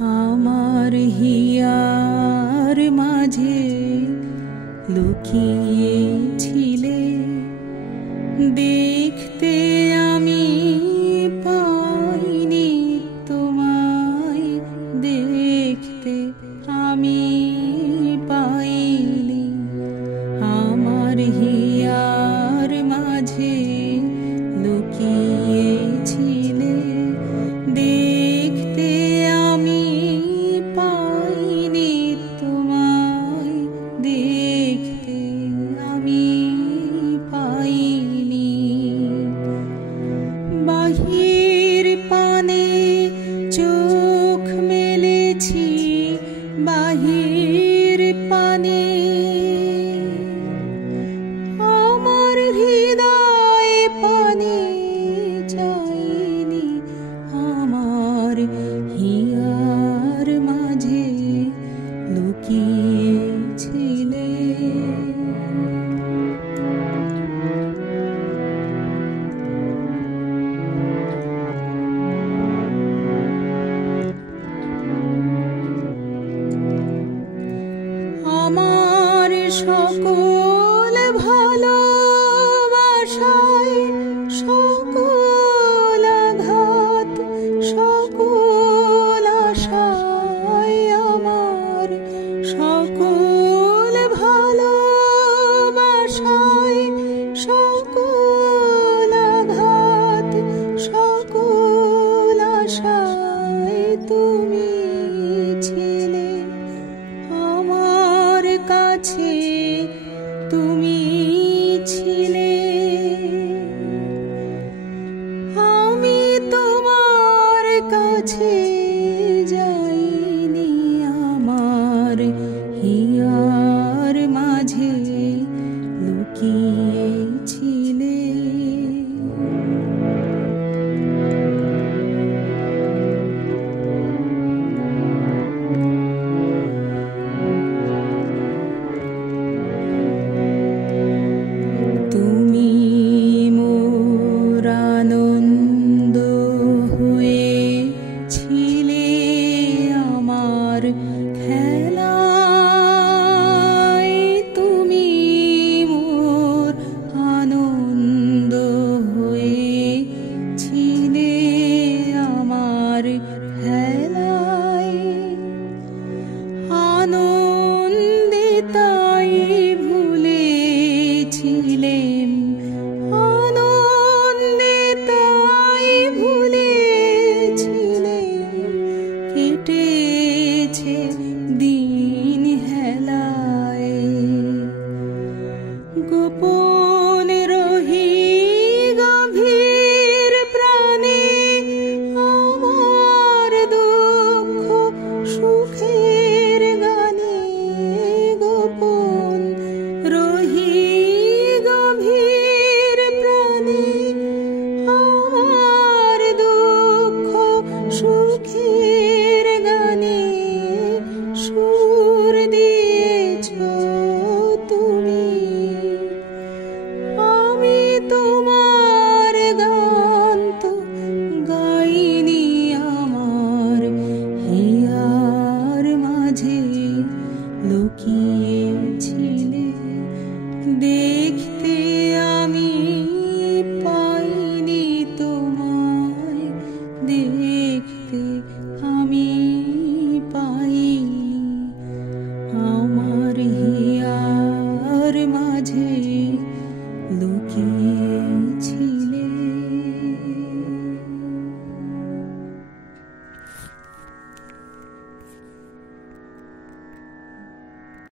আমার হিয়ার মাঝে লুকিয়েছিলে, দেখতে আমি পাইনি তোমায়, দেখতে আমি পাইনি। আমার হিয়ার মাঝে লুকিয়েছিলে, দেখতে আমি পাইনি তোমায়, দেখতে আমি পাইনি। বাহির পানে চোখ মেলেছি, বাহির পানে আমার হৃদয় পানে চাইনি। আমার হিয়ার মাঝে লুকিয়েছিলে। আমার সকল ভালোবাসায় সকল আঘাত, সকল আশায় আমার সকল ভালোবাসায় সকল আঘাত, সকল আশায় তুমি ছিলে। আমার কাছে তুমি ছিলে, আমি তোমার কাছে যাইনি। আমার হিয়ার মাঝে লুকিয়েছিলে। তুমি মোর আনন্দ হয়েছিলে, আমার খেলায় তুমি মোর আনন্দ হয়েছিলে, আমার খেলায় আনন্দে তাই ভুলেছিলেন, আনন্দে তাই ভুলেছিলেন। কেটেছে দিন হেলায়, গোপন রহি গভীর প্রাণে আমার দুঃখ সুখের গানে, গোপন রহি গভীর প্রাণে আমার দুঃখ সুখের গানে সুর দিয়েছ তুমি। আমি তোমার গান তো গাইনি, আমার হিয়ার মাঝে লুকিয়েছিলে, দেখতে আমি পাইনি তোমায়, দেখতে